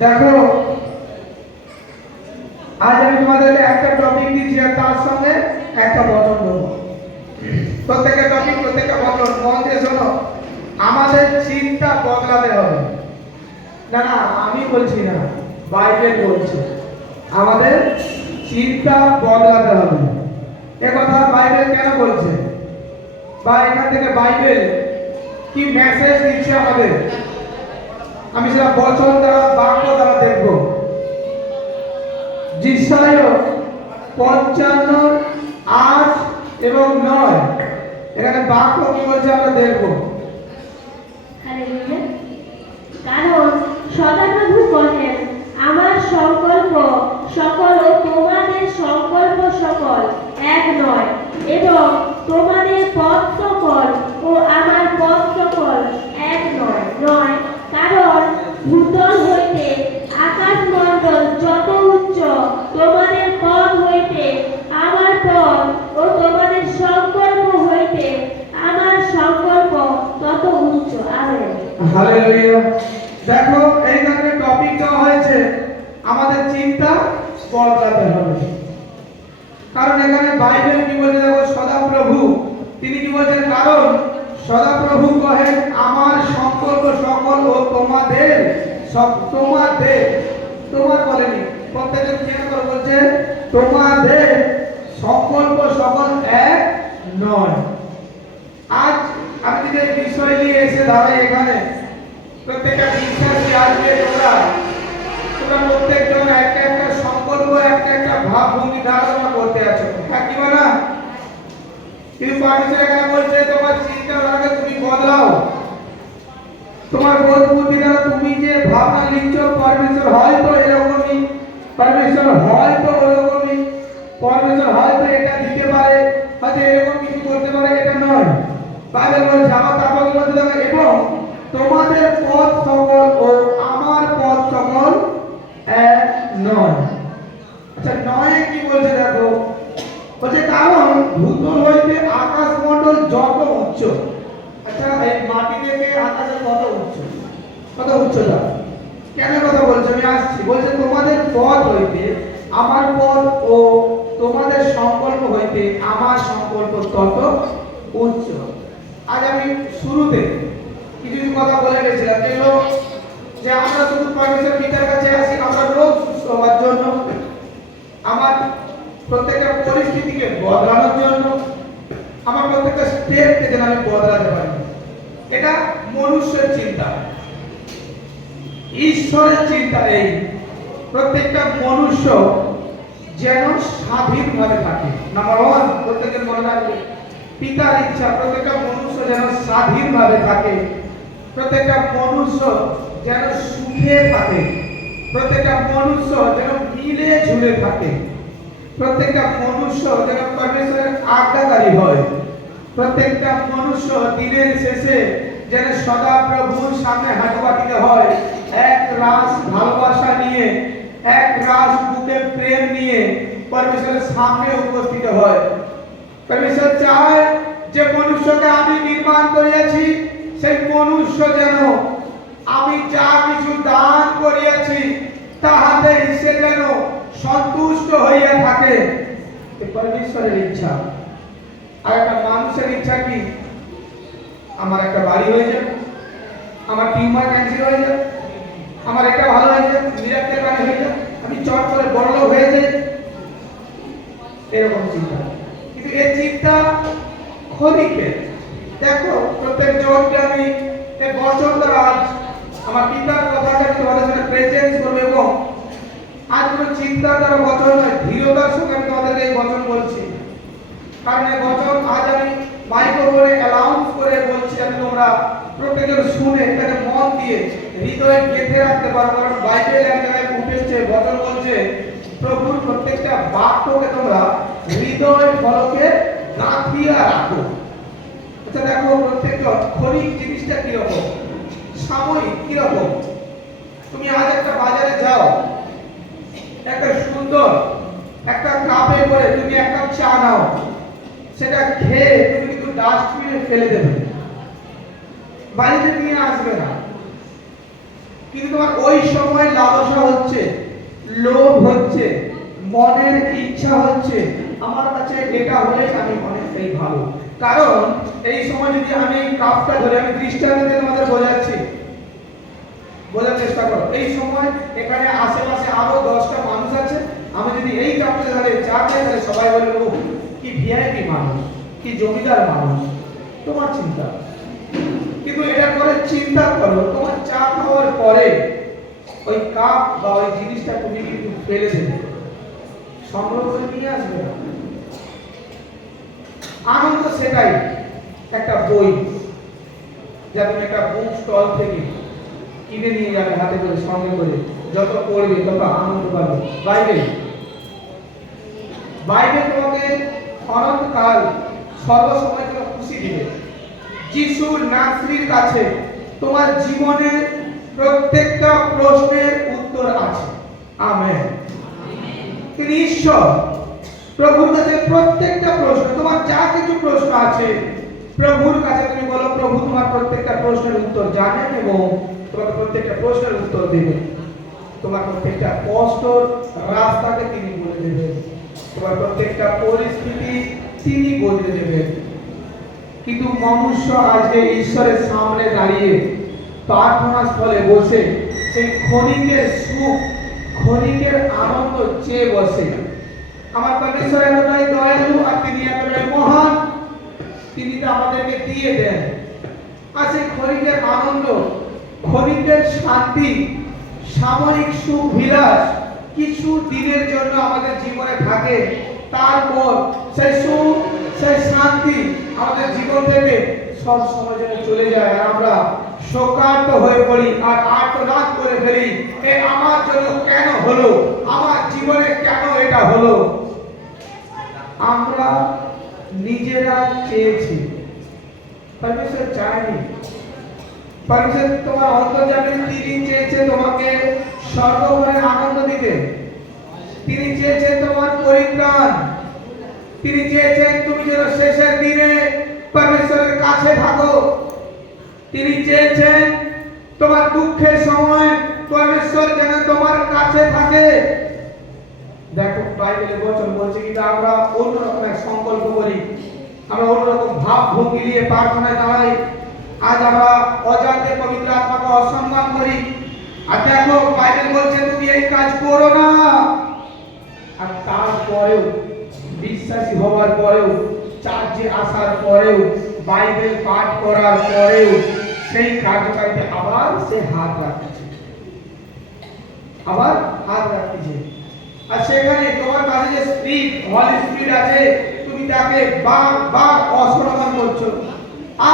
দেখো, আজ আমি তোমাদেরকে একটা টপিক দিচ্ছি আর তার সঙ্গে একটা বচন দেবো। প্রত্যেকটা টপিক, প্রত্যেকটা বচন মন দিয়ে শোনো। আমাদের চিন্তা বদলাতে হবে। না না, আমি বলছি না, বাইবেল বলছে আমাদের চিন্তা বদলাতে হবে। এ কথা বাইবেল কেন বলছে, বা এখান থেকে বাইবেল কি মেসেজ দিচ্ছে আমাদের, আমি সেটা বচন দ্বারা, বাক্য দ্বারা দেখব। যিশায় 55:8 এবং 9 এখানে বাক্য কি বলছে আমরা দেখব। হালেলুয়া। কারণ সদাপ্রভু কহেন, আমার সংকল্প সকল ও তোমাদের সংকল্প সকল এক নয়, এবং তোমাদের পথ সকল ও আমার পথ সকল এক নয় নয়। কারণ ভূতল হইতে আকাশমণ্ডল যত উচ্চ, তোমাদের পথ হইতে আমার পথ ও তোমাদের সংকল্প হইতে আমার সংকল্প তত উচ্চ। আমেন। হালেলুয়া। দেখো, এইখানে টপিক দেওয়া হয়েছে আমাদের চিন্তা বদলাতে হবে। কারণ এখানে বাইবেল কি বলছে দেখো, সদাপ্রভু তিনি কি বলছেন, কারণ সদাপ্রভু কহেন আমার সংকল্প সকল ও তোমাদের তোমাদের, তোমার বলেনি, প্রত্যেকজন খেয়াল করে বলছে তোমাদের সংকল্প সকল এক নয়। আজ আমি যদি এই বিষয় নিয়ে এসে দাঁড়াই এখানে, প্রত্যেকটা বিশ্বাসী আসবে, তোমরা প্রত্যেকজন একটা একটা সংকল্প, একটা একটা ভাবভঙ্গি ধারণা করতে আছো, হ্যাঁ কি বলা? কিন্তু পারমেশ্বর এখানে বলছে তোমার চিন্তাধারাকে তুমি বদলাও, তোমার বোধ বুদ্ধি দ্বারা তুমি যে ভাবনা লিখছো, পারমেশ্বর হয়তো এরকমই, পারমেশ্বর হয়তো ওরকমই, পারমেশ্বর হয়তো এটা দিতে পারে, হয়তো এরকম কিছু করতে পারে, এটা নয়। বাইবেল বলছে, আমার তারপর বলতে দেখো, এবং তোমাদের পথ সকল ও আমার পথ সকল এক নয়। আচ্ছা, নয় কি বলছে দেখো, বলছে কারণ ভূতল হইতে আকাশমণ্ডল যত উচ্চ। আচ্ছা, এই মাটি থেকে আকাশের কত উচ্চ, কত উচ্চতা, কেন কথা বলছে আমি আসছি। বলছে তোমাদের পথ হইতে আমার পথ ও তোমাদের সংকল্প হইতে আমার সংকল্প তত উচ্চ। আজ আমি শুরুতে কিছু কথা বলে গেছিলাম, যেগুলো যে আমরা শুধু পরমেশ্বর পিতার কাছে আসি আমরা রোগ সুস্থ হওয়ার জন্য, আমার প্রত্যেকটা পরিস্থিতিকে বদলানোর জন্য, আমার প্রত্যেকটা স্টেপকে যেন আমি বদলাতে পারি। এটা মনুষ্যের চিন্তা, ঈশ্বরের চিন্তা এই প্রত্যেকটা মনুষ্য যেন স্বাধীনভাবে থাকে। নাম্বার ওয়ান, প্রত্যেকের মনে রাখবে, পিতার ইচ্ছা প্রত্যেকটা মনুষ্য যেন স্বাধীনভাবে থাকে, প্রত্যেকটা মনুষ্য যেন সুখে থাকে, প্রত্যেকটা মনুষ্য যেন মিলে ঝুলে থাকে, প্রত্যেকটা মনুষ্য যেন পরমেশ্বরের আজ্ঞাকারী হয়, প্রত্যেকটা মনুষ্য দিনের শেষে যেন সদা প্রভুর সামনে হাত পাতিতে হয় এক রাস ভালোবাসা নিয়ে, এক রাস বুকে প্রেম নিয়ে পরমেশ্বরের সামনে উপস্থিত হয়। পরমেশ্বর চায় যে মনুষ্যকে আমি নির্মাণ করিয়াছি, সেই মনুষ্য যেন আমি যা কিছু দান করিয়াছি তাহাতে সে যেন সন্তুষ্ট হইয়া থাকে। পরমেশ্বরের ইচ্ছা। আর একটা মানুষের ইচ্ছা কি, আমার একটা বাড়ি হয়ে যাক, আমার টিউমার ক্যান্সার হয়ে যাক, আমার এটা ভালো হয়ে যাক, মিরাক্কেল বাড়ি হয়ে যাক, আমি চট করে বড়লোক হয়ে যাই, এরকম চিন্তা। কিন্তু এই চিন্তা ক্ষণিকে। দেখো, প্রত্যেক জনকে আমি এই বচন দ্বারা আজ আমার পিতার কথাটা তোমাদের সামনে প্রেজেন্স করবো, এবং আজ কোনো চিন্তা দ্বারা বচন নয়, ধীরতার সঙ্গে আমি তোমাদেরকে এই বচন বলছি। কারণ এই বচন আজ আমি মাইক্রোফোনে অ্যানাউন্স করে বলছি, আমি তোমরা প্রত্যেকজন শুনে এটাকে মন দিয়ে হৃদয়ে গেঁথে রাখতে পারো। কারণ বাইবেল এক জায়গায় উঠেছে, বচন বলছে প্রভুর প্রত্যেকটা বাক্যকে তোমরা হৃদয় ফলকে গাঁথিয়া রাখো। আচ্ছা দেখো, প্রত্যেকজন ক্ষণিক জিনিসটা কিরকম, সাময়িক কিরকম। তুমি আজ একটা বাজারে যাও, একটা সুন্দর একটা কাপে করে তুমি এক কাপ চা নাও, সেটা খেয়ে তুমি কিন্তু ডাস্টবিনে ফেলে দেবে, বাড়িতে নিয়ে আসবে না। কিন্তু তোমার ওই সময় লালসা হচ্ছে, লোভ হচ্ছে, মনের ইচ্ছা হচ্ছে আমার কাছে এটা হলে আমি অনেকটাই ভালো। কারণ এই সময় যদি আমি এই কাপটা ধরে, আমি দৃষ্টান্ত দিয়ে তোমাদের বোঝাচ্ছি, বোঝার চেষ্টা করো। এই সময় এখানে আশেপাশে আরো 10টা মানুষ আছে, আমি যদি এই কাপটা ধরে চা খাই তাহলে সবাই বলবে ও কি ভিআইপি মানুষ, কি জমিদার মানুষ। তোমার চিন্তা, কিন্তু এটা করে চিন্তা করো, তোমার চা খাওয়ার পরে ওই কাপ বা ওই জিনিসটা তুমি কিন্তু ফেলে দেবে, সংগ্রহ করে নিয়ে আসবে না। আনন্দ সেটাই, একটা বই যা তুমি একটা বুক স্টল থেকে কিনে নিয়ে যাবে হাতে করে, সঙ্গে করে, যত পড়বে তত আনন্দ পাবে। বাইবেল, বাইবেল তোমাকে অনন্তকাল সর্বসময় তোমাকে খুশি দিবে। যিশু নাসরির কাছে তোমার জীবনের প্রত্যেকটা প্রশ্নের উত্তর আছে। আমেন। তিনি ঈশ্বর, প্রভুর কাছে প্রত্যেকটা প্রশ্ন, তোমার যা কিছু প্রশ্ন আছে প্রভুর কাছে তুমি বলো, প্রভু তোমার প্রত্যেকটা প্রশ্নের উত্তর জানেন এবং তোমাকে প্রত্যেকটা প্রশ্নের উত্তর দেবেন। তোমার প্রত্যেকটা কষ্ট রাস্তাকে তিনি বলে দেবেন, তোমার প্রত্যেকটা পরিস্থিতি তিনি বদলে দেবেন। কিন্তু মনুষ্য আজকে ঈশ্বরের সামনে দাঁড়িয়ে প্রার্থনা স্থলে বসে সেই ক্ষণিকের সুখ, ক্ষণিকের আনন্দ চেয়ে বসে। আমার পরমেশ্বর এতটাই দয়ালু আর তিনি এতটাই মহান, তিনি তো আমাদেরকে দিয়ে দেন। আর সেই ক্ষণিকের আনন্দ, ক্ষণিকের শান্তি, সাময়িক সুখ বিলাস কিছু দিনের জন্য আমাদের জীবনে থাকে, তারপর সেই সুখ, সেই শান্তি আমাদের জীবন থেকে সব সময় যেন চলে যায় আর আমরা শোকার্ত হয়ে পড়ি আর আর্তনাদ করে ফেলি, এ আমার জন্য কেন হলো, আমার জীবনে কেন এটা হলো। আমরা নিজেরা চেয়েছি, পরমেশ্বর চায়নি। পরমেশ্বর তোমার অন্তর্যামী, তিনি চেয়েছে তোমাকে সর্বভরে আনন্দ দিতে, তিনি চেয়েছেন তোমার পরিত্রাণ, তিনি চেয়েছেন তুমি যেন শেষের দিনে পরমেশ্বরের কাছে থাকো, তিনি চেয়েছেন তোমার দুঃখের সময় পরমেশ্বর যেন তোমার কাছে থাকে। দেখো বাইবেলের বচন বলছে, কিন্তু আমরা অন্যরকম এক সংকল্প করি, আমরা অন্যরকম ভাব ভঙ্গি নিয়ে প্রার্থনায় দাঁড়াই। আজ আমরা অজান্তে পবিত্র আত্মাকে অসম্মান করি। আর দেখো বাইবেল বলছে তুমি এই কাজ করো না, আর তারপরেও বিশ্বাসী হওয়ার পরেও, চার্চে আসার পরেও, বাইবেল পাঠ করার পরেও সেই কার্যকারিতা আবার সে হাত রাখছে, আবার হাত রাখছে। আর সেখানে তোমার কাছে যে স্পিরিট, হলি স্পিরিট আছে, তুমি তাকে বারবার অসম্মান করছো।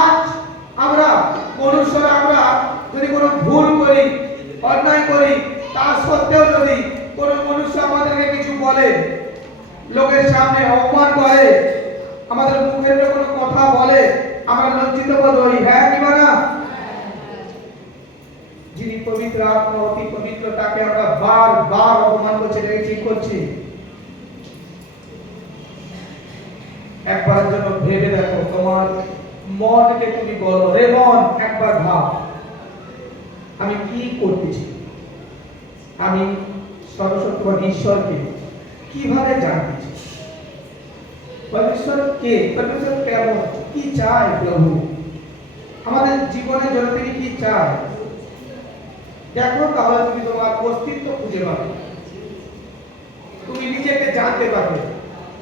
আজ আমরা মনুষ্যরা, আমরা যদি কোনো ভুল করি, অন্যায় করি, তা সত্ত্বেও যদি কোনো মনুষ্য আমাদেরকে কিছু বলে, লোকের সামনে অপমান করে, আমাদের মুখের কোনো কথা বলে, আমরা লজ্জিত বোধ হই, হ্যাঁ কিংবা না? যিনি পবিত্র আত্মা, অতি পবিত্র, তাকে আমরা বারবার অপমান করছি, এটাকে ঠিক করছি? একবার জন্য ভেবে দেখো, তোমার মনকে তুমি বলো, রে মন একবার ভাব, আমি কি করতেছি, আমি সর্বশক্তিমান ঈশ্বরকে কিভাবে জানতেছি, পরমেশ্বর কে, পরমেশ্বর কেমন, কি চায় প্রভু আমাদের জীবনের জন্য, তিনি কি চায়। দেখো তাহলে তুমি তোমার অস্তিত্ব খুঁজে পাবে, তুমি নিজেকে জানতে পারবে,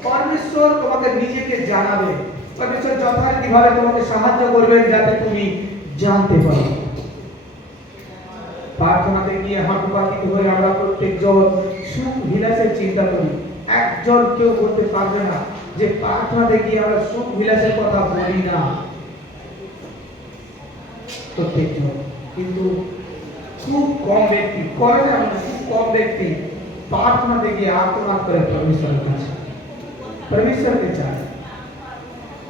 পরমেশ্বর তোমাকে নিজেকে জানাবে, পরমেশ্বর যথারীতিভাবে তোমাকে সাহায্য করবেন যাতে তুমি জানতে পারো। প্রার্থনাতে গিয়ে হাঁটু পাতিত হয়ে আমরা প্রত্যেকজন সুখ বিলাসের চিন্তা করি। একজন কেউ বলতে পারবে না যে প্রার্থনাতে গিয়ে আমরা সুখ বিলাসের কথা বলি না, প্রত্যেকজন। কিন্তু খুব কম ব্যক্তি করে না, খুব কম ব্যক্তি প্রার্থনাতে গিয়ে আত্মনাদ করে পরমেশ্বরের কাছে, পরমেশ্বরকে চায়,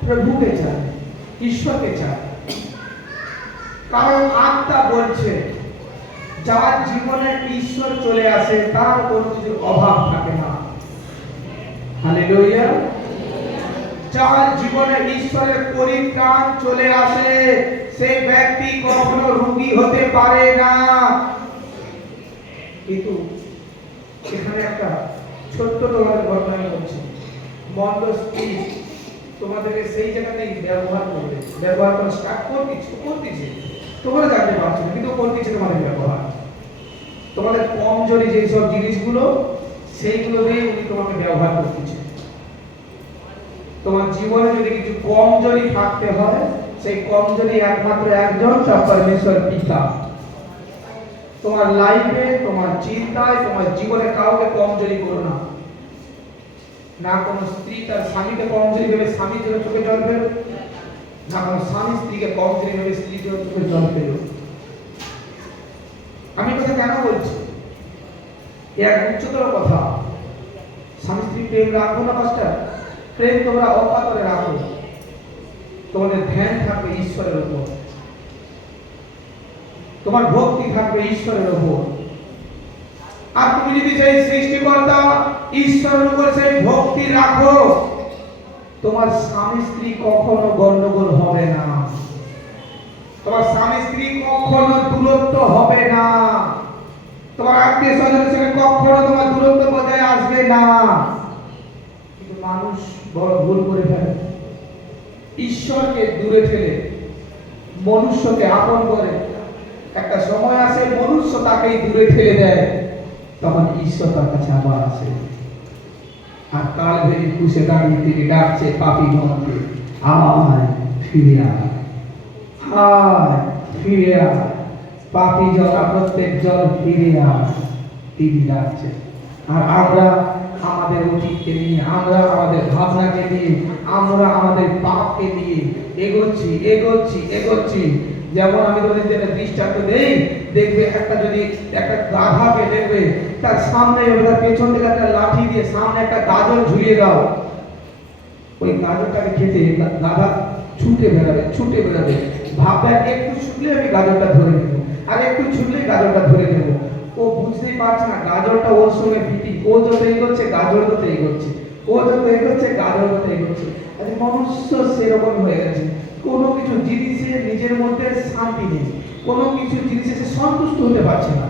প্রভুকে চায়, ঈশ্বরকে চায়। কারণ আত্মা বলছে যার জীবনে ঈশ্বর চলে আসে তার কোনো কিছু অভাব থাকে না। হালেলুয়া। যার জীবনে ঈশ্বরের পরিত্রাণ চলে আসে সেই ব্যক্তি কখনো রোগী হতে পারে না। কিন্তু এখানে একটা ছোট্ট তোমাদের ঘটনা আমি বলছি। মন্দ স্ত্রী তোমাদেরকে সেই জায়গাতেই ব্যবহার করবে, ব্যবহার করা স্টার্ট করতেছে, তোমরা জানতে পারছো না, কিন্তু করতেছে তোমাদের ব্যবহার। তোমাদের কমজোরি যে সব জিনিসগুলো, সেইগুলো দিয়ে উনি তোমাকে ব্যবহার করতেছে। তোমার জীবনে যদি কিছু কমজোরি থাকতে হয়, সেই কমজোরি একমাত্র একজন, তার পরমেশ্বর পিতা। তোমার লাইফে, তোমার চিন্তায়, তোমার জীবনে কাউকে কমজোরি করো না। না কোনো স্ত্রী তার স্বামীকে কমজোরি ভেবে স্বামীর জন্য চোখে জল ফেলো, না কোনো স্বামী স্ত্রীকে কমজোরি ভেবে স্ত্রীর জন্য চোখে জল ফেলো। আমি কথা কেন বলছি? এক উচ্চতর কথা। স্বামী স্ত্রী প্রেম রাখবো না পাঁচটা, প্রেম তোমরা অকাতরে রাখো। তোমাদের ধ্যান থাকবে ঈশ্বরের উপর, তোমার ভক্তি থাকবে ঈশ্বরের উপর। আর তুমি যদি সেই সৃষ্টিকর্তা ঈশ্বরের উপর সেই ভক্তি রাখো, তোমার স্বামী স্ত্রী কখনো গন্ডগোল হবে না, তোমার স্বামী স্ত্রী কখনো দূরত্ব হবে না, তোমার আত্মীয় স্বজনের সঙ্গে কখনো তোমার দূরত্ব বজায় আসবে না। কিন্তু মানুষ বড় ভুল করে ফেলে, ঈশ্বরকে দূরে ঠেলে মনুষ্যকে আপন করে। একটা সময় আসে মনুষ্য তাকেই দূরে ঠেলে দেয়, তখন ঈশ্বর তার কাছে আবার আসে। আর কাল ভেঙে খুশে দাঁড়িয়ে তিনি ডাকছে পাপী মনকে, আয় ফিরে আয়, আয় ফিরে আয়, পাপী জলা প্রত্যেক জল ফিরে আয়, তিনি ডাকছে। আর আমরা আমাদের অতীতকে নিয়ে, আমরা আমাদের ভাবনাকে নিয়ে, আমরা আমাদের পাপকে নিয়ে এগোচ্ছি এগোচ্ছি এগোচ্ছি। যেমন আমি তোমাদের যেটা দৃষ্টান্ত দেই, দেখবে একটা যদি একটা গাধাকে দেখবে, তার সামনে তার পেছন থেকে একটা লাঠি দিয়ে সামনে একটা গাজর ঝুলিয়ে দাও, ওই গাজরটাকে খেতে গাধা ছুটে বেড়াবে ছুটে বেড়াবে, ভাববে একটু ছুটলে আমি গাজরটা ধরে নেব, আর একটু ছুটলে গাজরটা ধরে নেব। ও বুঝতেই পারছে না গাজরটা ওর সঙ্গে পিটি, ও যত এগোচ্ছে গাজর তত এগোচ্ছে, ও যত এগোচ্ছে গাজর তত এগোচ্ছে। আজ মনুষ্য সেরকম হয়ে গেছে, কোনো কিছু জিনিসে নিজের মধ্যে শান্তি নেই, কোনো কিছু জিনিসে সে সন্তুষ্ট হতে পারছে না,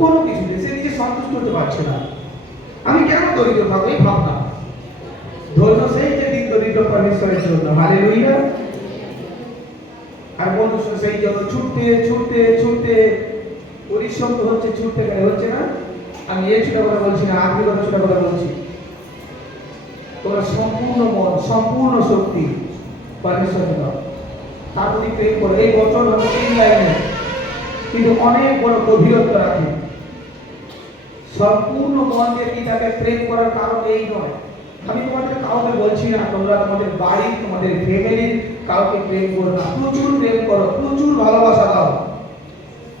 কোনো কিছুতে সে নিজে সন্তুষ্ট হতে পারছে না। আমি কেন দরিদ্র থাকবো এই ভাবনা। ধৈর্য সেই যে দিন দরিদ্র পরমেশ্বরের জন্য, হালেলুয়া। আর মনুষ্য সেই যত ছুটতে ছুটতে ছুটতে পরিশ্রম তো হচ্ছে, ছুটতে গেলে হচ্ছে না। আমি এই ছোট কথা বলছি না, আত্মীয় কথা ছোট কথা বলছি। তোমরা সম্পূর্ণ মন সম্পূর্ণ শক্তি পরমেশ্বরের দাও, তার প্রতি প্রেম করো। এই বছর হচ্ছে তিন লাইনে, কিন্তু অনেক বড় গভীরতা রাখে। সম্পূর্ণ মন দিয়ে পিতাকে প্রেম করার কারণ এই নয়। আমি তোমাদের কাউকে বলছি না তোমরা তোমাদের বাড়ি, তোমাদের ফ্যামিলির কাউকে প্রেম করো না, প্রচুর প্রেম করো, প্রচুর ভালোবাসা দাও,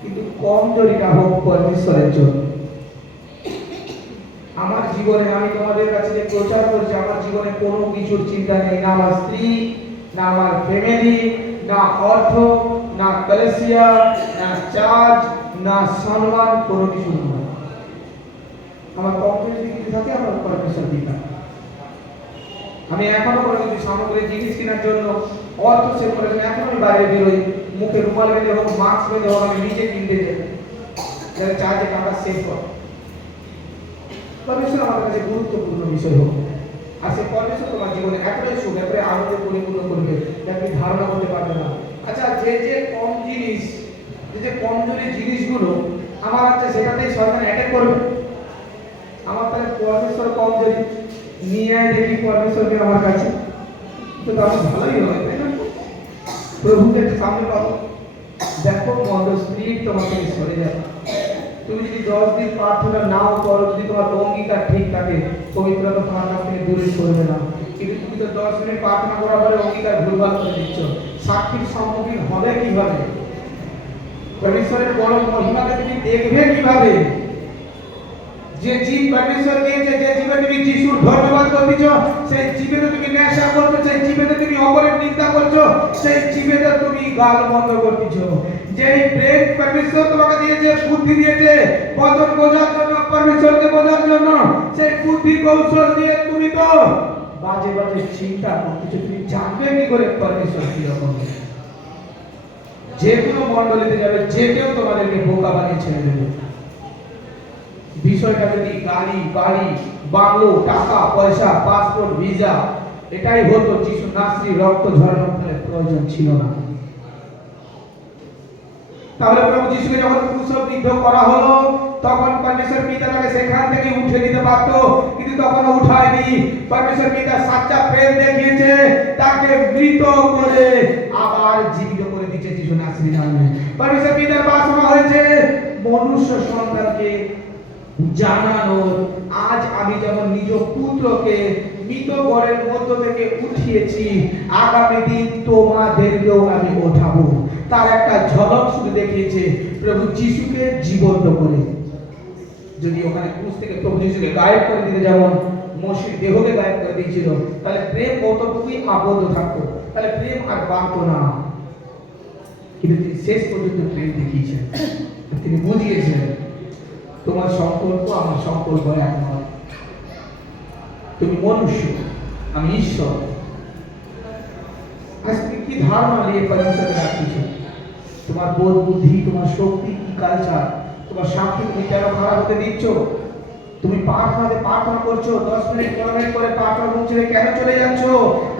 কিন্তু কমজোরিটা হোক পরমেশ্বরের জন্য। আমার জীবনে আমি তোমাদের কাছে যে প্রচার করছি, আমার জীবনে কোনো কিছুর চিন্তা নেই, না আমার স্ত্রী, না আমার ফ্যামিলি, না অর্থ, না কলেসিয়া, না চার্জ, না সম্মান, কোনো কিছু নয়। আমার কমজোরি যদি কিছু থাকে, আমার পরমেশ্বর দিতা। আমি এখনো কোনো কিছু সামগ্রী জিনিস কেনার জন্য অর্থ সেভ করে এখন আমি বাইরে বেরোই, মুখে রুমাল বেঁধে হোক, মাস্ক বেঁধে হোক, আমি নিজে কিনতে যাই, যাতে চার্জে টাকা সেভ হয়। পরমেশ্বর আমার কাছে গুরুত্বপূর্ণ বিষয় হোক, আর সে পরমেশ্বর তোমার জীবনে এতটাই সুখ, এতটাই আনন্দে পরিপূর্ণ করবে যে আপনি ধারণা করতে পারবেন না। আচ্ছা, যে যে কম জিনিস, যে কমজোরি জিনিসগুলো আমার আছে, সেটাতেই শয়তান অ্যাটাক করবে। আমার তাহলে পরমেশ্বর কমজোরি নিয়ে দেখি পরমেশ্বরকে আমার কাছে, তো আমার ভালোই হবে, তাই না? প্রভুকে সামনে পাবো। দেখো মন্দ স্ত্রী তোমার থেকে সরে যাবে। তুমি যদি 10 দিন প্রার্থনা নাও করো, যদি তোমার অঙ্গীকার ঠিক থাকে, পবিত্রতা তোমার কাছ থেকে দূরে সরবে না। কিন্তু তুমি তো 10 মিনিট প্রার্থনা করার পরে অঙ্গীকার ভুলভাল করে দিচ্ছ, সাক্ষীর সম্মুখীন হবে কিভাবে? পরমেশ্বরের বড় মহিমাকে তুমি দেখবে কিভাবে? যে জীব পরমেশ্বর দিয়েছে, যে জীবে তুমি যিশুর ধন্যবাদ করতেছ, সেই জীবেতে তুমি নেশা করছো, সেই জীবেতে তুমি অপরের নিন্দা করছো, সেই জীবেতে তুমি গাল বন্ধ করতেছ। যেই ব্রেন পরমেশ্বর তোমাকে দিয়েছে, বুদ্ধি দিয়েছে বচন বোঝার জন্য, পরমেশ্বরকে বোঝার জন্য, সেই বুদ্ধি কৌশল দিয়ে তুমি তো বাজে বাজে চিন্তা করতেছ। তুমি জানবে কি করে পরমেশ্বর কিরকম? যে কোনো মণ্ডলীতে যাবে, যে কেউ তোমাদেরকে বোকা বানিয়ে ছেড়ে দেবে। বিষয়টা যদি গাড়ি বাড়ি বাংলো টাকা পয়সা পাসপোর্ট ভিসা এটাই হতো, যিশু নাসরি রক্ত ঝরানোর প্রয়োজন ছিল না। তাহলে প্রভু যিশুকে যখন ক্রুশবিদ্ধ করা হলো তখন পরমেশ্বর পিতা তাকে সেখান থেকে উঠে দিতে পারত, কিন্তু তখন উঠায়নি। পরমেশ্বর পিতা সাচ্চা প্রেম দেখিয়েছে, তাকে মৃত করে আবার জীবিত করে দিয়েছে যিশু নাসরির নামে। পরমেশ্বর পিতার বাসনা হয়েছে মনুষ্য সন্তানকে জানানোর, আজ আমি যেমন নিজ পুত্রকে মৃত ঘরের মধ্য থেকে উঠিয়েছি, আগামী দিন তোমাদেরকেও আমি ওঠাবো। তার একটা ঝলক শুধু দেখিয়েছে প্রভু যিশুকে জীবন্ত করে। যদি ওখানে ক্রুশ থেকে প্রভু যিশুকে গায়েব করে দিতে যেমন মসির দেহকে গায়েব করে দিয়েছিল, তাহলে প্রেম কতটুকুই আবদ্ধ থাকতো, তাহলে প্রেম আর বাড়তো না। কিন্তু তিনি শেষ পর্যন্ত প্রেম দেখিয়েছেন, তিনি বুঝিয়েছেন তোমার সংকল্প আমার সংকল্প এক নয়, তুমি মনুষ্য আমি ঈশ্বর। আজকে কি ধারণা নিয়ে পরমেশ্বরের রাখছো? তোমার বোধ বুদ্ধি, তোমার শক্তি কি কালচার, তোমার সাক্ষী তুমি কেন খারাপ হতে দিচ্ছ? তুমি প্রার্থনা করছো, 10 মিনিট 15 মিনিট করে প্রার্থনা করছো, কেন চলে যাচ্ছ?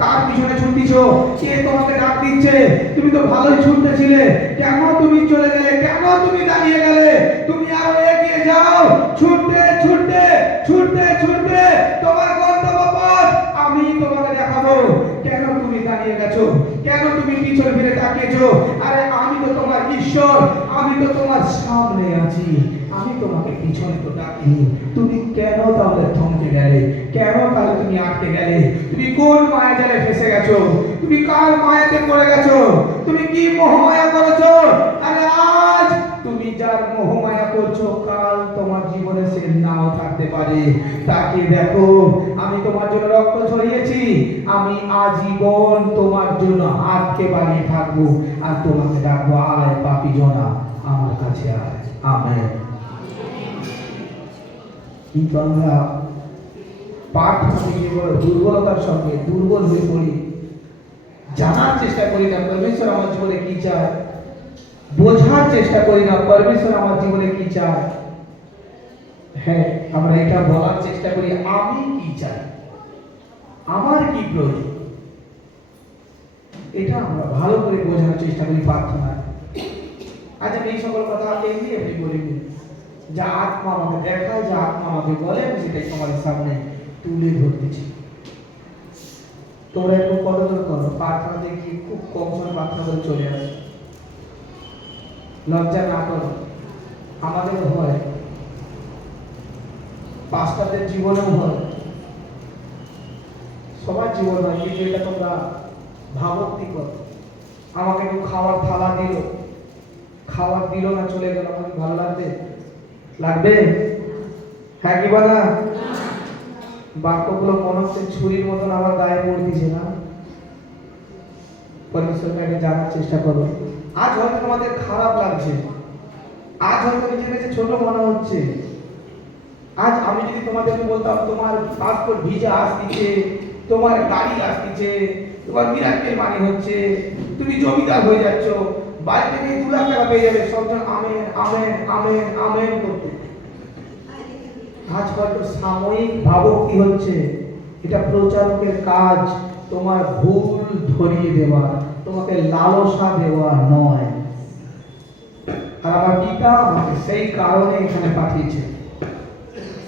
কার পিছনে ছুটছো? কে তোমাকে ডাক দিচ্ছে? তুমি তো ভালোই ছুটতেছিলে, কেন তুমি চলে গেলে? কেন তুমি দাঁড়িয়ে গেলে? তুমি আরো এগিয়ে যাও, ছুটতে ছুটতে ছুটতে ছুটতে তোমার গন্তব্য পথ আমি তোমাকে দেখাবো। কেন তুমি দাঁড়িয়ে গেছো? কেন তুমি পিছনে ফিরে তাকিয়েছো? আরে আমি তো তোমার ঈশ্বর, আমি তো তোমার সামনে আছি, আমি তোমাকে পিছনে তো ডাকিনি। তুমি কেন তাহলে থমকে গেলে? কেন তাহলে তুমি আটকে গেলে? তুমি কোন মায়া জালে ফেসে গেছো? তুমি কার মায়াতে পড়ে গেছো? তুমি কি মোহমায়া করেছো? আরে আজ তুমি যার মোহমায়া করছো, কাল তোমার জীবনে সে নাও থাকতে পারে। তাকিয়ে দেখো, আমি তোমার জন্য রক্ত ঝরিয়েছি, আমি আজীবন তোমার জন্য হাতকে বাড়িয়ে থাকবো আর তোমাকে ডাকবো, আয় পাপী জনা আমার কাছে আয়। আমেন। কিন্তু আমরা প্রার্থনা থেকে দুর্বলতার সঙ্গে দুর্বল হয়ে পড়ি, জানার চেষ্টা করি না পরমেশ্বর আমার জীবনে কি চায়, বোঝার চেষ্টা করি না পরমেশ্বর আমার জীবনে কি চায়। হ্যাঁ, আমরা এটা বলার চেষ্টা করি আমি কি চাই, আমার কি প্রয়োজন, এটা আমরা ভালো করে বোঝানোর চেষ্টা করি প্রার্থনায়। আজ আমি এই সকল কথা এমনি এমনি বলিনি, যা আত্মা আমাকে দেখায়, যা আত্মা আমাকে বলে, আমি সেটাই তোমাদের সামনে তুলে ধরতেছি। তোমরা একটু কদর করো, প্রার্থনা দেখি খুব কম সময় প্রার্থনা করে চলে আসে, লজ্জা না করো। আমাদের হয়, পাস্টারদের জীবনেও হয়, সবার জীবন হয়, কিন্তু এটা তোমরা ভাবক্তি করো। আমাকে একটু খাওয়ার থালা দিল, খাওয়ার দিল না, চলে গেল, আমাকে ভালো লাগবে? লাগবে? হ্যাঁ কি বলা? বাক্যগুলো মনে হচ্ছে ছুরির মতন আমার গায়ে পড়তেছে না? পরমেশ্বরকে জানার চেষ্টা করো। আজ হয়তো তোমাদের খারাপ লাগছে, আজ হয়তো নিজের কাছে ছোট মনে হচ্ছে। আজ আমি যদি তোমাদেরকে বলতাম তোমার পাসপোর্ট ভিসা আসছে, তোমার গাড়ি আসছে, তোমার মিরাকেল মানি হচ্ছে, তুমি জমিদার হয়ে যাচ্ছ, বাড়ি থেকে 2 লাখ টাকা পেয়ে যাবে, সবজন আমেন আমেন আমেন আমেন করতে। আজ হয়তো সাময়িক ভাবক্তি হচ্ছে, এটা প্রচারকের কাজ, তোমার ভুল ধরিয়ে দেওয়া, তোমাকে লালসা দেওয়া নয়। আর আমার পিতা আমাকে সেই কারণে এখানে পাঠিয়েছে,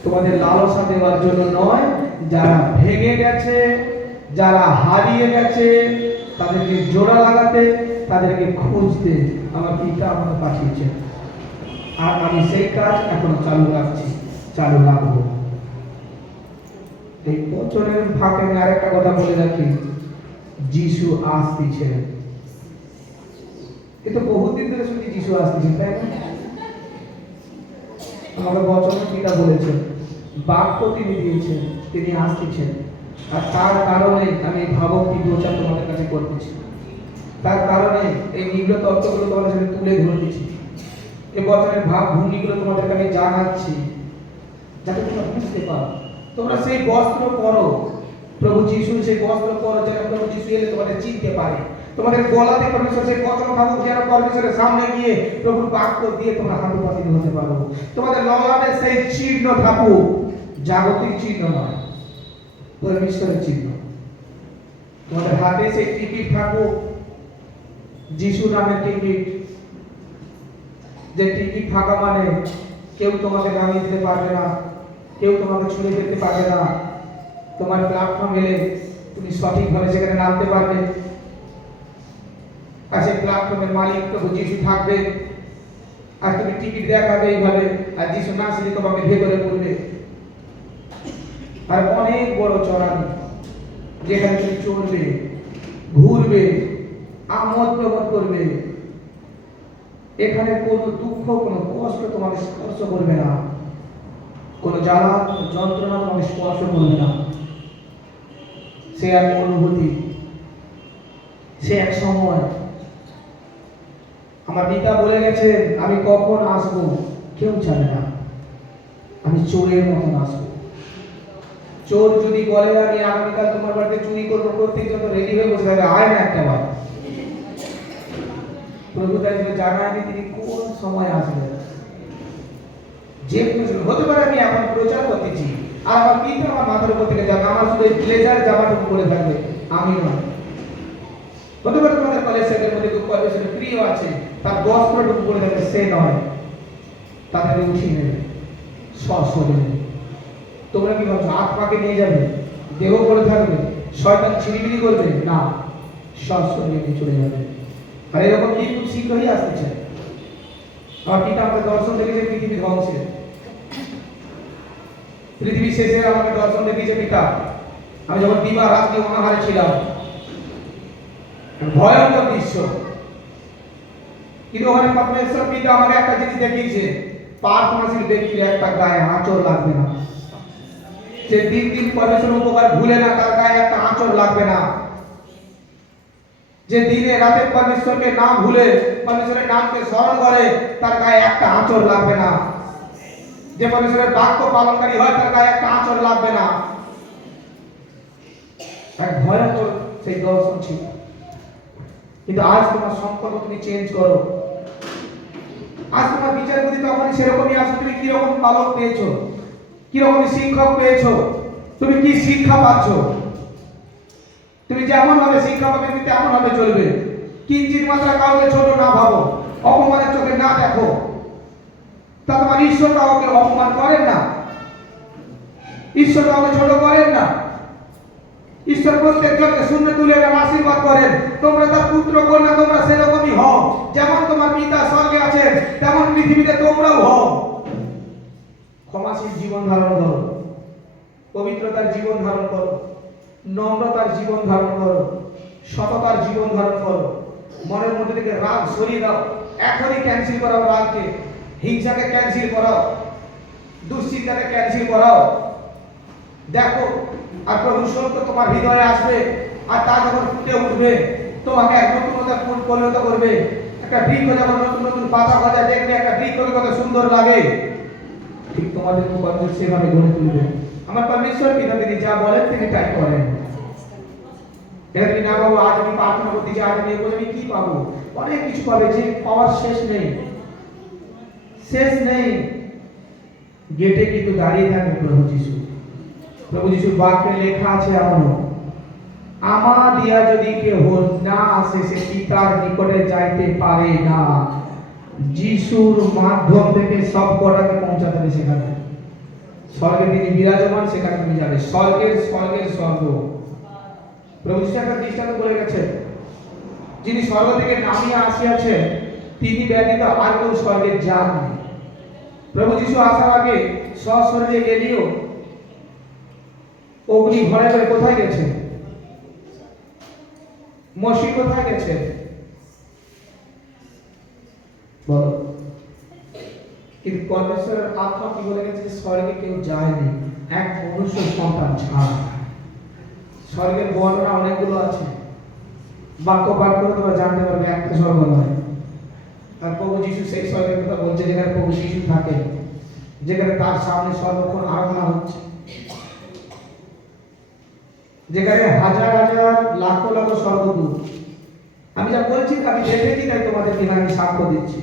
তোমাদের লালসা দেওয়ার জন্য নয়, যারা ভেঙে গেছে, যারা হারিয়ে গেছে, তাদেরকে জোড়া লাগাতে, তাদেরকে খুঁজতে আমার পিতা আমাকে পাঠিয়েছে। আর আমি সেই কাজ এখনো চালু রাখছি, চালু রাখবো। এই বছরের ফাঁকে আমি আরেকটা কথা বলে রাখি, যিশু আসতেছে। এটা বহুদিন ধরে শুনি যিশু আসতেছেন, তাই না? আমাকে বচনের পিতা বলেছেন, বাক্য তিনি দিয়েছেন, তিনি আসতেছেন। আর তার কারণে আমি ভাবক্তি প্রচার তোমাদের কাছে করতেছি, তার কারণে এই নিগ্রহ তত্ত্বগুলো তোমাদের সাথে তুলে ধরতেছি, এই বচনের ভাব ভঙ্গিগুলো তোমাদের কাছে জানাচ্ছি, যাতে তোমরা বুঝতে পারো। তোমরা সেই বস্ত্র পরো, প্রভু যিশু সেই বস্ত্র পরো, যেন প্রভু যিশু এলে তোমাদের চিনতে পারে। তোমাদের গলাতে পরমেশ্বর সেই বচন থাকুক যেন পরমেশ্বরের সামনে গিয়ে প্রভুর বাক্য দিয়ে তোমরা হাঁটু পাতিত হতে পারো। তোমাদের ললাটে সেই চিহ্ন থাকুক, জাগতিক চিহ্ন নয়, পরমেশ্বরের চিহ্ন। তোমাদের হাতে সেই টিকিট থাকুক, যিশু নামের টিকিট, যে টিকিট থাকা মানে কেউ তোমাকে নামিয়ে দিতে পারবে না, কেউ তোমাকে ছুঁড়ে ফেলতে পারবে না। তোমার প্ল্যাটফর্ম এলে তুমি সঠিকভাবে সেখানে নামতে পারবে। আর সেই প্ল্যাটফর্মের মালিক প্রভু যিশু থাকবে, আর তুমি টিকিট দেখাবে এইভাবে, আর যিশু না আসলে তোমাকে ভেতরে পড়বে। আর অনেক বড় চড়ানি যেখানে তুমি চলবে, ঘুরবে, আমোদ প্রমোদ করবে। এখানে কোনো দুঃখ, কোনো কষ্ট তোমাকে স্পর্শ করবে না, কোনো জ্বালা, কোনো যন্ত্রণা তোমাকে স্পর্শ করবে না। সে এক অনুভূতি, সে এক সময়। আমার পিতা বলে গেছেন, আমি কখন আসবো কেউ জানে না, আমি চোরের মতন আসবো। চোর যদি বলে আমি আগামীকাল তোমার বাড়িতে চুরি করবো, প্রত্যেক যত রেডি হয়ে বসে থাকবে, আয় না একটা বার। প্রভু তাই জানায়নি তিনি কোন সময় আসবেন। যে হতে পারে আমি এখন প্রচার করতেছি আর আমার পিতা আমার মাথার উপর থেকে যাবে, আমার শুধু এই ব্লেজার জামাটুকু পরে থাকবে, আমি নয়। হতে পারে তোমাদের কলেজের মধ্যে কেউ কলেজের প্রিয় আছে, তার বস্ত্রটুকু পরে থাকবে, সে নয়, তাদের উঠিয়ে নেবে সশরীরে। তোমরা কি ভাবছো আত্মাকে নিয়ে যাবে, দেহ পড়ে থাকবে, শয়তান ছিড়িবিড়ি করবে? না, সশরীরে নিয়ে চলে যাবে। আর এরকম কি খুব শীঘ্রই আসতেছে। আমার পিতা আমাকে দর্শন দেখেছে পৃথিবী ধ্বংসের, পৃথিবী শেষে আমাকে দর্শন দেখিয়েছে পিতা। আমি যখন দিবা রাত্রি অনাহারে ছিলাম, ভয়ঙ্কর দৃশ্য, কিন্তু ওখানে পরমেশ্বর পিতা আমাকে একটা জিনিস দেখিয়েছে, প্রার্থনাশীল ব্যক্তির একটা গায়ে আঁচড় লাগবে না। সে দিন দিন পরমেশ্বরের উপকার ভুলে না, তার গায়ে একটা আঁচড় লাগবে না। যে দিনে রাতে পরমেশ্বরকে না ভুলে পরমেশ্বরের নামকে স্মরণ করে, তার গায়ে একটা আঁচড় লাগবে না। যে পরমেশ্বরের বাক্য পালনকারী হয়, তার গায়ে একটা আঁচড় লাগবে না। এক ভয়ঙ্কর সেই দর্শন ছিল। কিন্তু আজ তোমার সংকল্প তুমি চেঞ্জ করো। আজ তোমার বিচার বুদ্ধি তখন সেরকমই আছে। তুমি কিরকম পালক পেয়েছো, কিরকম শিক্ষক পেয়েছো, তুমি কি শিক্ষা পাচ্ছ। তুমি যেমন ভাবে শিক্ষা পাবে তুমি তেমন ভাবে চলবে। কিঞ্চিত মাত্রা কাউকে ছোট না ভাবো, অপমানের চোখে না দেখো। তা তোমার ঈশ্বর কাউকে অপমান করেন না, ঈশ্বর কাউকে ছোট করেন না। ঈশ্বর প্রত্যেকজনকে শূন্য তুলে আশীর্বাদ করেন। তোমরা তার পুত্র কন্যা, তোমরা সেরকমই হও। যেমন তোমার পিতা স্বর্গে আছেন, তেমন পৃথিবীতে তোমরাও হও। ক্ষমাশীল জীবন ধারণ করো, পবিত্রতার জীবন ধারণ করো, নম্রতার জীবন ধারণ করো, সততার জীবন ধারণ করো। মনের মধ্যে থেকে রাগ সরিয়ে দাও, এখনই ক্যান্সেল করাও রাগকে, হিংসাকে ক্যান্সেল করাও, দুশ্চিন্তাকে ক্যান্সেল করাও। দেখো, আর প্রভু সত্য তোমার হৃদয়ে আসবে, আর তা যখন ফুটে উঠবে তোমাকে এক নতুনতা পরিণত করবে। একটা বৃক্ষ যখন নতুন নতুন পাতা গজায়, দেখবে একটা বৃক্ষকে কত সুন্দর লাগে, ঠিক তোমাদের পরমেশ্বর সেভাবে গড়ে তুলবে। আমার পরমেশ্বর পিতা তিনি যা বলেন তিনি তাই করেন। এটা তুমি না পাবো, আজ আমি প্রার্থনা করতে চাই, আজ আমি আমি কি পাবো? অনেক কিছু পাবে, যে পাওয়ার শেষ নেই, শেষ নেই। গেটে কিন্তু দাঁড়িয়ে থাকবে প্রভু যিশু। প্রভু যিশুর বাক্যে লেখা আছে এমন, আমা দিয়া যদি কেহ না আসে সে পিতার নিকটে যাইতে পারে না। যিশুর মাধ্যম থেকে সব কটাকে পৌঁছাতে হবে সেখানে। স্বর্গে তিনি বিরাজমান, সেখানে তুমি যাবে। স্বর্গের স্বর্গ। প্রভু যিশু একটা দৃষ্টান্ত বলে গেছেন, যিনি স্বর্গ থেকে নামিয়ে আসিয়াছেন তিনি ব্যতীত আর কেউ স্বর্গে যাননি। প্রভু যিশু আসার আগে সশরীরে গেলিও অগ্নি ঘরে ঘরে কোথায় গেছে? মসি কোথায় গেছে বলো? কিন্তু পরমেশ্বরের আত্মা কি বলে গেছে? স্বর্গে কেউ যায়নি, এক মনুষ্য সন্তান ছাড়া। স্বর্গের বর্ণনা অনেকগুলো আছে, বাক্য পাঠ করে তোমরা জানতে পারবে, একটা স্বর্গ নয়। আর প্রভু যিশু সেই স্বর্গের কথা বলছে যেখানে প্রভু যিশু থাকে, যেখানে তার সামনে সর্বক্ষণ আরাধনা হচ্ছে, যেখানে হাজার হাজার লাখ লাখ স্বর্গদূত আমি যা বলছি আমি দেখেছি তাই তোমাদের দিকে আমি সাক্ষ্য দিচ্ছি।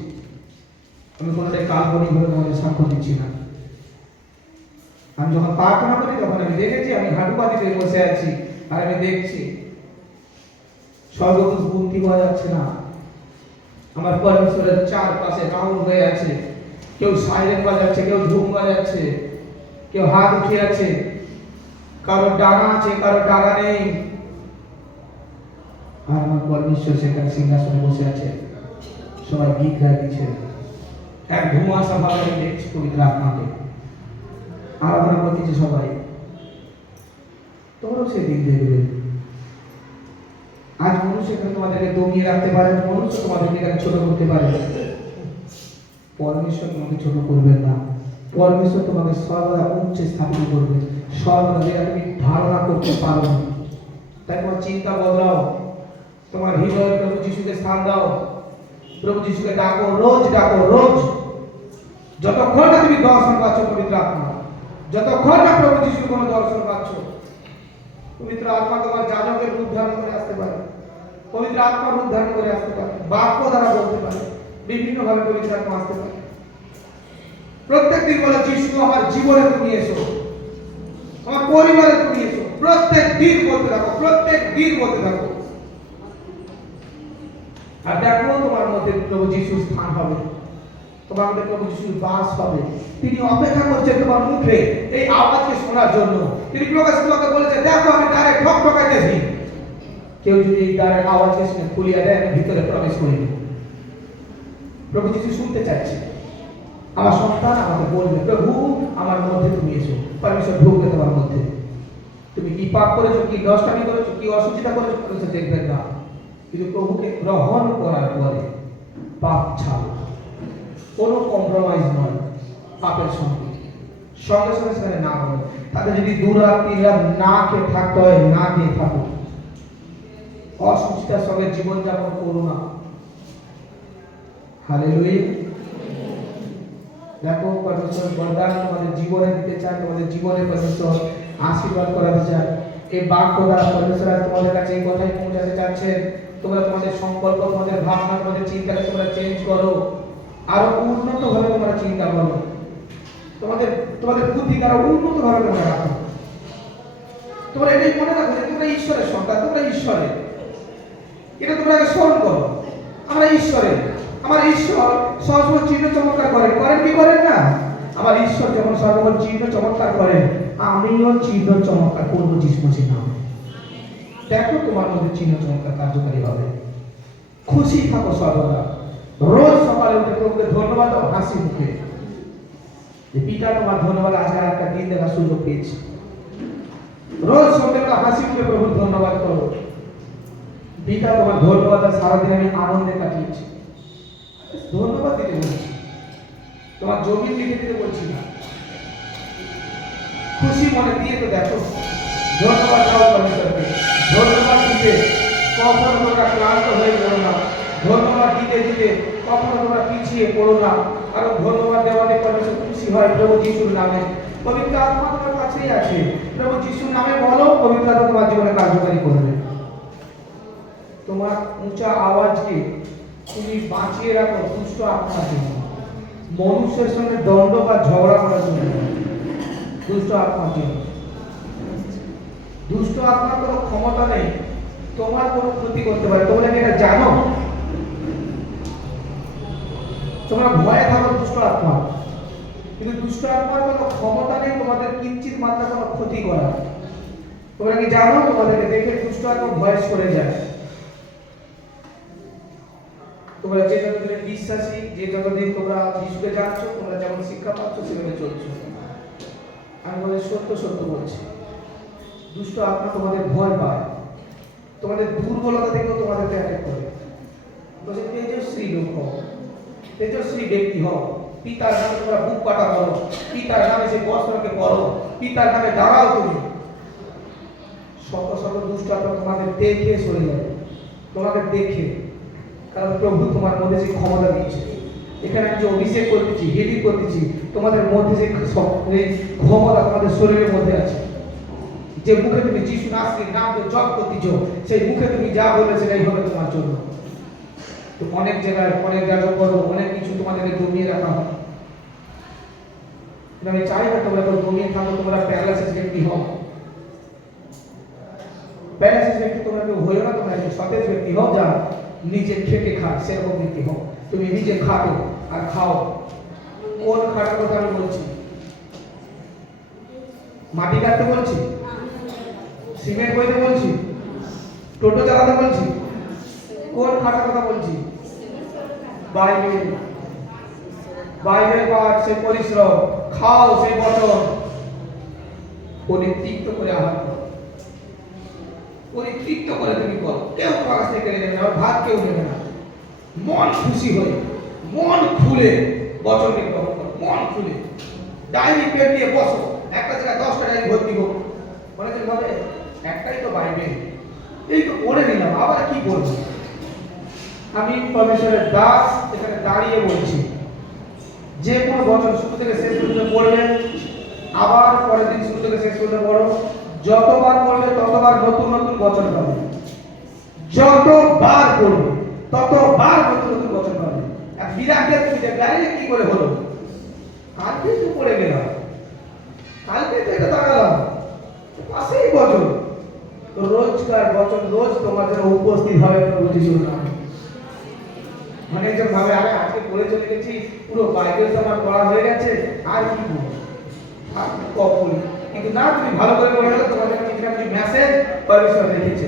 আমি কোনোটাই কাল্পনিক ভাবে তোমাদের সাক্ষ্য দিচ্ছি না। আমি যখন প্রার্থনা করি তখন আমি দেখেছি, আমি হাঁটু পাতিতে বসে আছি আর আমি দেখছি স্বর্গদূত গুনতি বাজাচ্ছে না, আমার পরমেশ্বরের চারপাশে রাউন্ড হয়ে আছে। কেউ সাইরেন বাজাচ্ছে, কেউ ঝুম বাজাচ্ছে, কেউ হাত উঠে আছে, কারো ডানা আছে, কারো ডানা নেই। আর আমার পরমেশ্বর সেখানে সিংহাসনে বসে আছে, সবাই গীত গায় দিচ্ছে। এক ধুমাশা ভাবে আমি দেখছি পবিত্র আত্মাকে আরাধনা করতেছে সবাই। তোমরাও সেদিন দেখবে। আজ মানুষ এখানে তোমাদেরকে দমিয়ে রাখতে পারে, মানুষ তোমাদেরকে এখানে ছোট করতে পারে, পরমেশ্বর তোমাকে ছোট করবেন না। পরমেশ্বর তোমাকে সর্বদা উচ্চে স্থাপিত করবে, সর্বদা যেটা তুমি ধারণা করতে পারো। তাই তোমার চিন্তা বদলাও, তোমার হৃদয়ে প্রভু যিশুকে স্থান দাও, প্রভু যিশুকে ডাকো, রোজ ডাকো, রোজ। যতক্ষণ না তুমি দর্শন পাচ্ছ পবিত্র আত্মা, যতক্ষণ না প্রভু যিশুর কোনো দর্শন পাচ্ছ, পবিত্র আত্মা তোমার যাজকের রূপ ধারণ করে আসতে পারে, পবিত্র আত্মার রূপ ধারণ করে আসতে পারে, বাক্য দ্বারা বলতে পারে, বিভিন্ন ভাবে পবিত্র আত্মা আসতে পারে। প্রত্যেক দিন বলে যিশু আমার জীবনে তুমি এসো, আমার পরিবারে তুমি এসো। প্রত্যেক দিন বলতে থাকো, প্রত্যেক দিন বলতে থাকো। আর দেখো তোমার মধ্যে প্রভু যিশুর স্থান হবে, তোমার মধ্যে প্রভু যিশুর বাস হবে। তিনি অপেক্ষা করছেন তোমার মুখে এই আওয়াজকে শোনার জন্য। তিনি প্রকাশ তোমাকে বলেছে, দেখো আমি দ্বারে ঠক ঠকাইতেছি, কেউ যদি এই দ্বারের আওয়াজকে শুনে খুলিয়া দেয়, আমি ভিতরে প্রবেশ করিনি। প্রভু যিশু শুনতে চাচ্ছে। আমার সন্তান আমাকে বলবে, প্রভু আমার মধ্যে তুমি এসো। পরমেশ্বর ঢুকবে তোমার মধ্যে। তুমি কি পাপ করেছো, কি নষ্টামি করেছো, কি অসুচিতা করেছো দেখবেন না, কিন্তু প্রভুকে গ্রহণ করার পরে পাপ ছাড়ো, কোনো কম্প্রোমাইজ নয় পাপের সঙ্গে। সঙ্গে সঙ্গে সেখানে না বলো। তাদের যদি 2 রাত 3 রাত না খেয়ে থাকতে হয়, না খেয়ে থাকো। অসুচিতার সঙ্গে জীবনযাপন করো না। হালেলুয়া। দেখো পরমেশ্বর বরদান তোমাদের জীবনে দিতে চান, তোমাদের জীবনে পরমেশ্বর আশীর্বাদ করাতে চান। এই বাক্য দ্বারা পরমেশ্বর তোমাদের কাছে এই কথাই পৌঁছাতে চাচ্ছেন। তোমরা তোমাদের সংকল্প, তোমাদের ভাবনা, তোমাদের চিন্তাকে তোমরা চেঞ্জ করো, আরো উন্নত ভাবে তোমরা চিন্তা করো, তোমাদের বুদ্ধিকে আরো উন্নত ভাবে তোমরা রাখো। তোমরা এটাই মনে রাখো যে তোমরা ঈশ্বরের সন্তান, তোমরা ঈশ্বরের। এটা তোমরা আগে স্মরণ করো, আমরা ঈশ্বরের। আমার ঈশ্বর সর্বময় চিহ্ন চমৎকার করেন, করেন কি করেন না? আমার ঈশ্বর যখন সর্বময় চিহ্ন চমৎকার করেন, আমিও চিহ্ন চমৎকার করবো যিশু মসির নামে। দেখো তোমার মধ্যে চিহ্ন চমৎকার কার্যকারী হবে। খুশি থাকো সর্বদা। রোজ সকালে উঠে প্রভুকে ধন্যবাদ দাও হাসি মুখে, যে পিতা তোমার ধন্যবাদ, আজকে একটা দিন দেখার সুযোগ পেয়েছি। রোজ সন্ধ্যেবেলা হাসি মুখে প্রভুর ধন্যবাদ করো। পিতা তোমার ধন্যবাদ, সারাদিন আমি আনন্দে কাটিয়েছি। ধন্যবাদ দিতে বলছি, তোমার জমি লিখে দিতে বলছি না। খুশি মনে দিয়ে তো দেখো, ধন্যবাদ দাও পরমেশ্বরকে। ধন্যবাদ দিতে কখনো তোমরা ক্লান্ত হয়ে পড়ো না। ধন্যবাদ দিতে দিতে কখনো তোমরা পিছিয়ে পড়ো না। আর ধন্যবাদ দেওয়াতে পরমেশ্বর খুশি হয় প্রভু যিশুর নামে। পবিত্র আত্মা তোমার কাছেই আছে, প্রভু যিশুর নামে বলো, পবিত্র আত্মা তোমার জীবনে কার্যকারী করবে। তোমার উঁচা আওয়াজকে তুমি বাঁচিয়ে রাখো দুষ্ট আত্মার জন্য, মনুষ্যের সঙ্গে দ্বন্দ্ব বা ঝগড়া করার জন্য। দুষ্ট আত্মার জন্য, দুষ্ট আত্মার কোনো ক্ষমতা নেই তোমার কোনো ক্ষতি করতে পারে। তোমরা কি এটা জানো? তোমরা ভয়ে থাকো দুষ্ট আত্মা, কিন্তু দুষ্ট আত্মার কোনো ক্ষমতা নেই তোমাদের কিঞ্চিত মাত্রা কোনো ক্ষতি করা। তোমরা কি জানো? তোমাদেরকে দেখে দুষ্ট আত্মা ভয় সরে যায়। তোমরা যে যতদিন বিশ্বাসী, যে যতদিন তোমরা যিশুকে জানছো, তোমরা যেমন শিক্ষা পাচ্ছ সেভাবে চলছো। আমি তোমাদের সত্য সত্য বলছি, দুষ্ট আত্মা তোমাদের ভয় পায়, তোমাদের দুর্বলতা থেকেও তোমাদেরকে অ্যাটাক করে। বলছে তেজস্বী লোক হও, তেজস্বী ব্যক্তি হও। পিতার নামে তোমরা বুক পাটা করো, পিতার নামে সেই বস্ত্রকে করো, পিতার নামে দাঁড়াও তুমি। শত শত দুষ্ট আত্মা তোমাদের দেখে সরে যাবে, তোমাকে দেখে। কারণ প্রভু তোমার মধ্যে যে ক্ষমতা দিয়েছে, এখানে আমি যে অভিষেক করতেছি, হিলিং করতেছি, তোমাদের মধ্যে যে ক্ষমতা তোমাদের শরীরের মধ্যে আছে। যে মুখে তুমি যিশু নাসরির নাম জপ করতেছ, সেই মুখে তুমি যা বলবে সেটাই হবে তোমার জন্য। তো অনেক জায়গায় অনেক যাজকবর্গ অনেক কিছু তোমাদেরকে দমিয়ে রাখা হয়। কিন্তু আমি চাই না তোমরা তো দমিয়ে থাকো, তোমরা প্যারালাইসিস ব্যক্তি হও। প্যারালাইসিস ব্যক্তি তোমরা কেউ হয়েও না, তোমরা একজন সতেজ ব্যক্তি হও, যা নিজে খেটে খায় সেরকম ব্যক্তি হও। তুমি নিজে খাটো আর খাও। কোন খাটার কথা আমি বলছি? মাটি কাটতে বলছি, সিমেন্ট বইতে বলছি, টোটো চালাতে বলছি? কোন খাটার কথা বলছি? বাইবেল। বাইবেল পাঠ, সে পরিশ্রম, খাও সে বচন, পরিতৃপ্ত করে আহার করো, পরিতৃপ্ত করে তুমি করো। কেউ তোমার কাছ থেকে কেড়ে নেবে না, ভাত কেউ নেবে না। মন খুশি হয়ে, মন খুলে বচনকে গ্রহণ করো, মন খুলে। ডায়েরি পেন দিয়ে বসো, একটা জায়গায় 10টা ডায়েরি ভর্তি হোক। অনেকে ভাবে একটাই তো বাইবেল, এই তো পড়ে নিলাম, আবার কি করবো? আমি পরমেশ্বরের দাস এখানে দাঁড়িয়ে বলছি, যে কোনো বছর শুরু থেকে শেষ পর্যন্ত পড়বেন, আবার পরের দিন শুরু থেকে শেষ পর্যন্ত পড়ো। যতবার পড়বে ততবার নতুন নতুন বচন পাবে, যতবার পড়বে ততবার নতুন নতুন বচন পাবে। আর বিরাটে তুমি দেখবে, আরে কি করে হলো, কালকে তো পড়ে গেলাম, কালকে তো এটা দাঁড়ালাম, পাশেই বচন। তো রোজকার বচন রোজ তোমাদের উপস্থিত হবে, বুঝেছিল না? অনেকজন ভাবে আরে আজকে পড়ে চলে গেছি, পুরো বাইবেল তো আমার পড়া হয়ে গেছে, আর কি বলবো, আর কখন। কিন্তু না, তুমি ভালো করে পড়ে গেলে তোমাদের কাছে কিছু না কিছু মেসেজ পরমেশ্বর রেখেছে।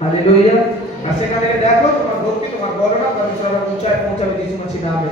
হালেলুয়া। আর সেখান থেকে দেখো তোমার ভক্তি, তোমার বর্ণনা পরমেশ্বর পৌঁছাবে যিশু মসিহ নামে।